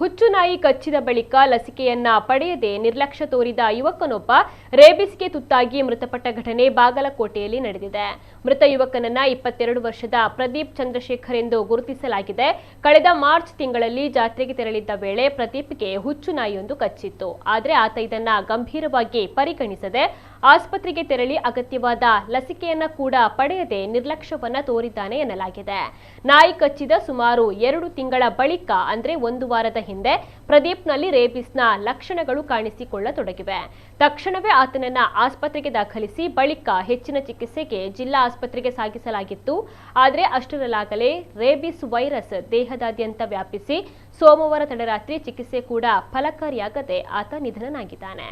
ಹುಚ್ಚು ನಾಯಿ ಕಚ್ಚಿದ ಬಳಿಕ ಲಸಿಕೆಯನ್ನ ಪಡೆಯದೆ ನಿರ್ಲಕ್ಷ್ಯ ತೋರಿದ ಯುವಕನೊಬ್ಬ ರೇಬಿಸ್ಗೆ ತುತ್ತಾಗಿ ಮೃತಪಟ್ಟ ಘಟನೆ ಬಾಗಲಕೋಟೆಯಲ್ಲಿ ನಡೆದಿದೆ. ಮೃತ ಯುವಕನನ್ನ 22 ವರ್ಷದ ಪ್ರದೀಪ್ ಚಂದ್ರಶೇಖರ್ ಎಂದು ಗುರುತಿಸಲಾಗಿದೆ. ಕಳೆದ ಮಾರ್ಚ್ ತಿಂಗಳಲ್ಲಿ ಜಾತ್ರೆಗೆ ತೆರಳಿದ್ದ ವೇಳೆ ಪ್ರದೀಪ್ಗೆ ಹುಚ್ಚು ನಾಯಿಯೊಂದು ಕಚ್ಚಿತ್ತು. ಆದರೆ ಆತ ಇದನ್ನ ಗಂಭೀರವಾಗಿ ಪರಿಗಣಿಸದೆ ಆಸ್ಪತ್ರೆಗೆ ತೆರಳಿ ಅಗತ್ಯವಾದ ಲಸಿಕೆಯನ್ನ ಕೂಡ ಪಡೆಯದೆ ನಿರ್ಲಕ್ಷ್ಯವನ್ನ ತೋರಿದ್ದಾನೆ ಎನ್ನಲಾಗಿದೆ. ನಾಯಿ ಕಚ್ಚಿದ ಸುಮಾರು 2 ತಿಂಗಳ ಬಳಿಕ ಅಂದ್ರೆ 1 ವಾರದ ಹಿಂದೆ ಪ್ರದೀಪ್ನಲ್ಲಿ ರೇಬಿಸ್ನ ಲಕ್ಷಣಗಳು ಕಾಣಿಸಿಕೊಳ್ಳತೊಡಗಿವೆ. ತಕ್ಷಣವೇ ಆತನನ್ನ ಆಸ್ಪತ್ರೆಗೆ ದಾಖಲಿಸಿ ಬಳಿಕ ಹೆಚ್ಚಿನ ಚಿಕಿತ್ಸೆಗೆ ಜಿಲ್ಲಾ ಆಸ್ಪತ್ರೆಗೆ ಸಾಗಿಸಲಾಗಿತ್ತು. ಆದರೆ ಅಷ್ಟರಲ್ಲಾಗಲೇ ರೇಬಿಸ್ ವೈರಸ್ ದೇಹದಾದ್ಯಂತ ವ್ಯಾಪಿಸಿ ಸೋಮವಾರ ತಡರಾತ್ರಿ ಚಿಕಿತ್ಸೆ ಕೂಡ ಫಲಕಾರಿಯಾಗದೆ ಆತ ನಿಧನನಾಗಿದ್ದಾನೆ.